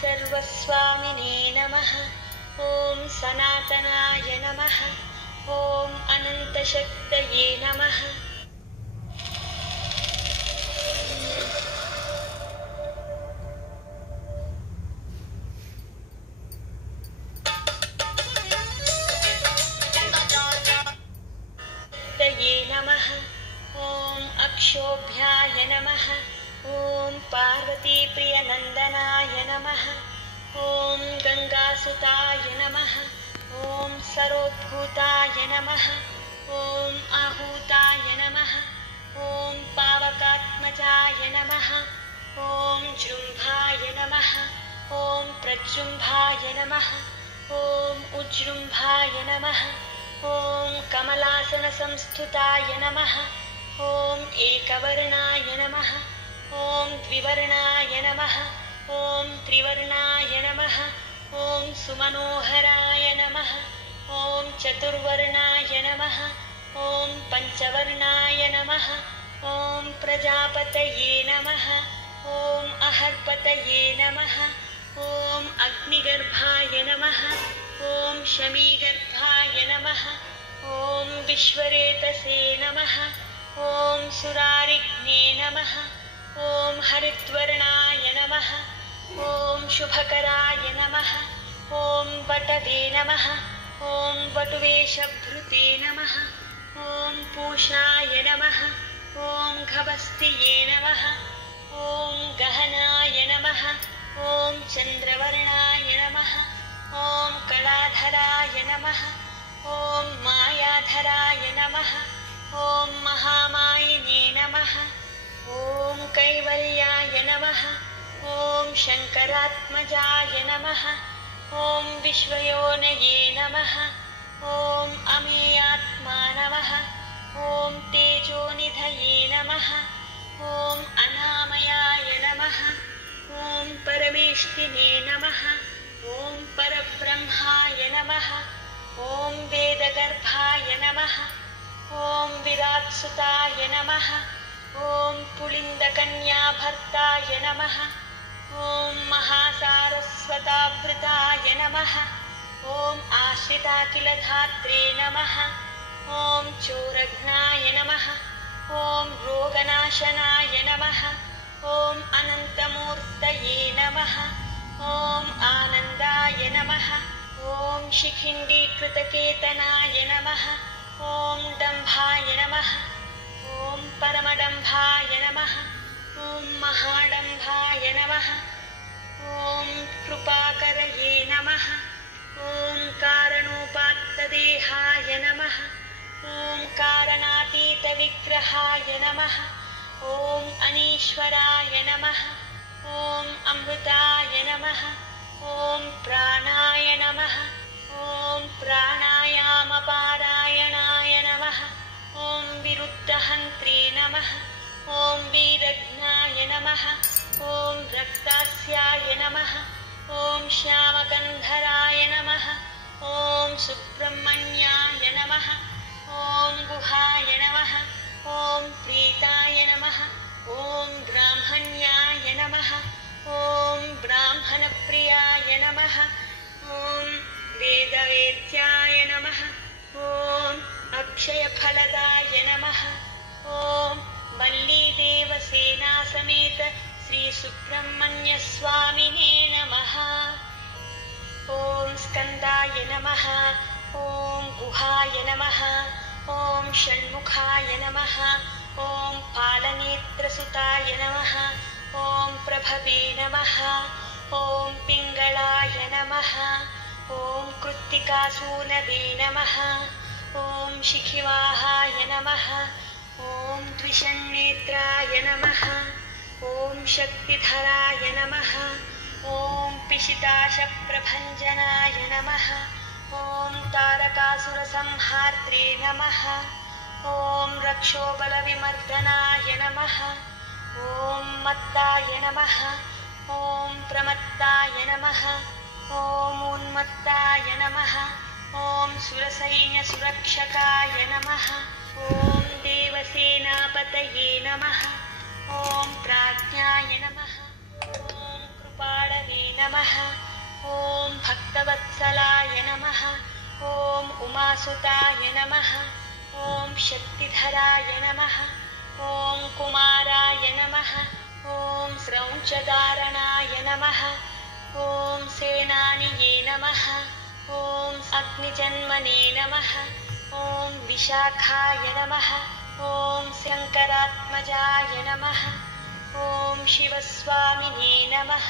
सर्वस्वामिने नमः। ॐ सनातनाय नमः। ॐ अनन्तशक्तये नमः। नमः। ॐ अक्षोभ्याय नमः। ॐ पार्वतीप्रियनन्दनाय नमः। ॐ गङ्गासुताय नमः। ॐ सरोद्भूताय नमः। ॐ आहूताय नमः। ॐ पावकात्मजाय नमः। ॐ जृम्भाय नमः। ॐ प्रजृम्भाय नमः। ॐ उज्जृम्भाय नमः। ॐ कमलासनसंस्तुताय नमः। ॐ एकवर्णाय नमः। ॐ द्विवर्णाय नमः। ॐ त्रिवर्णाय नमः। ॐ सुमनोहराय नमः। ॐ चतुर्वर्णाय नमः। ॐ पञ्चवर्णाय नमः। ॐ प्रजापतये नमः। ॐ अहर्पतये नमः। ॐ अग्निगर्भाय नमः। ॐ शमीगर्भाय नमः। ॐ विश्वरेतसे नमः। ॐ सुरारिघ्ने नमः। ॐ हरिद्वर्णाय नमः। ॐ शुभकराय नमः। ॐ वटवे नमः। ॐ वटुवेशभृते नमः। ॐ पूषाय नमः। ॐ घबस्तिये नमः। ॐ गहनाय नमः। ॐ चन्द्रवर्णाय नमः। ॐ कलाधराय नमः। ॐ मायाधराय नमः। ॐ महामायिने नमः। ॐ कैवल्याय नमः। ॐ शङ्करात्मजाय नमः। ॐ विश्वयोनये नमः। ॐ अमेयात्मा नमः। ॐ तेजोनिधये नमः। ॐ अनामयाय नमः। ॐ परमेष्टिने नमः। ॐ परब्रह्माय नमः। ॐ वेदगर्भाय नमः। ॐ विरात्सुताय नमः। ॐ पुलिन्दकन्याभर्ताय नमः। ॐ महासारस्वतावृताय नमः। ॐ आश्रिताखिलधात्रे नमः। ॐ चोरघ्नाय नमः। ॐ रोगनाशनाय नमः। ॐ अनन्तमूर्तये नमः। ॐ आनन्दाय नमः। ॐ शिखिण्डीकृतकेतनाय नमः। ॐ डम्भाय नमः। ॐ परमडम्भाय नमः। ॐ महाडम्भाय नमः। ॐ कृपाकरये नमः। ॐ कारणोपात्तदेहाय नमः। ॐ कारणातीतविग्रहाय नमः। ॐ अनीश्वराय नमः। ॐ अमृताय नमः। ॐ प्राणाय नमः। ॐ प्राणायामपारायणाय नमः। ॐ विरुद्धहन्त्रे नमः। ॐ वीरघ्नाय नमः। ॐ रक्तास्याय नमः। ॐ श्यामगन्धराय नमः। ॐ सुब्रह्मण्याय नमः। ॐ गुहाय नमः। ॐ प्रीताय नमः। ॐ ब्राह्मण्याय नमः। ॐ ब्राह्मणप्रियाय नमः। ॐ वेदवेद्याय नमः। ॐ अक्षयफलदाय नमः। ॐ मल्लीदेवसेनासमेत श्रीसुब्रह्मण्यस्वामिने नमः। ॐ स्कन्दाय नमः। ॐ गुहाय नमः। ॐ षण्मुखाय नमः। ॐ पालनेत्रसुताय नमः। ॐ प्रभवे नमः। ॐ पिङ्गळाय नमः। ॐ कृत्तिकासूनवे नमः। ॐ शिखिवाहाय नमः। ॐ द्विषण्नेत्राय नमः। ॐ शक्तिधराय नमः। ॐ पिशिताशप्रभञ्जनाय नमः। ॐ तारकासुरसंहार्त्रे नमः। ॐ रक्षोबलविमर्दनाय नमः। ॐ मत्ताय नमः। ॐ प्रमत्ताय नमः। ॐ उन्मत्ताय नमः। ॐ सुरसैन्यसुरक्षकाय नमः। ॐ देवसेनापतये नमः। ॐ प्राज्ञाय नमः। ॐ कृपा बाळवे नमः। ॐ भक्तवत्सलाय नमः। ॐ उमासुताय नमः। ॐ शक्तिधराय नमः। ॐ कुमाराय नमः। ॐ स्रौञ्चधारणाय नमः। ॐ सेनानिये नमः। ॐ अग्निजन्मने नमः। ॐ विशाखाय नमः। ॐ शङ्करात्मजाय नमः। ॐ शिवस्वामिने नमः।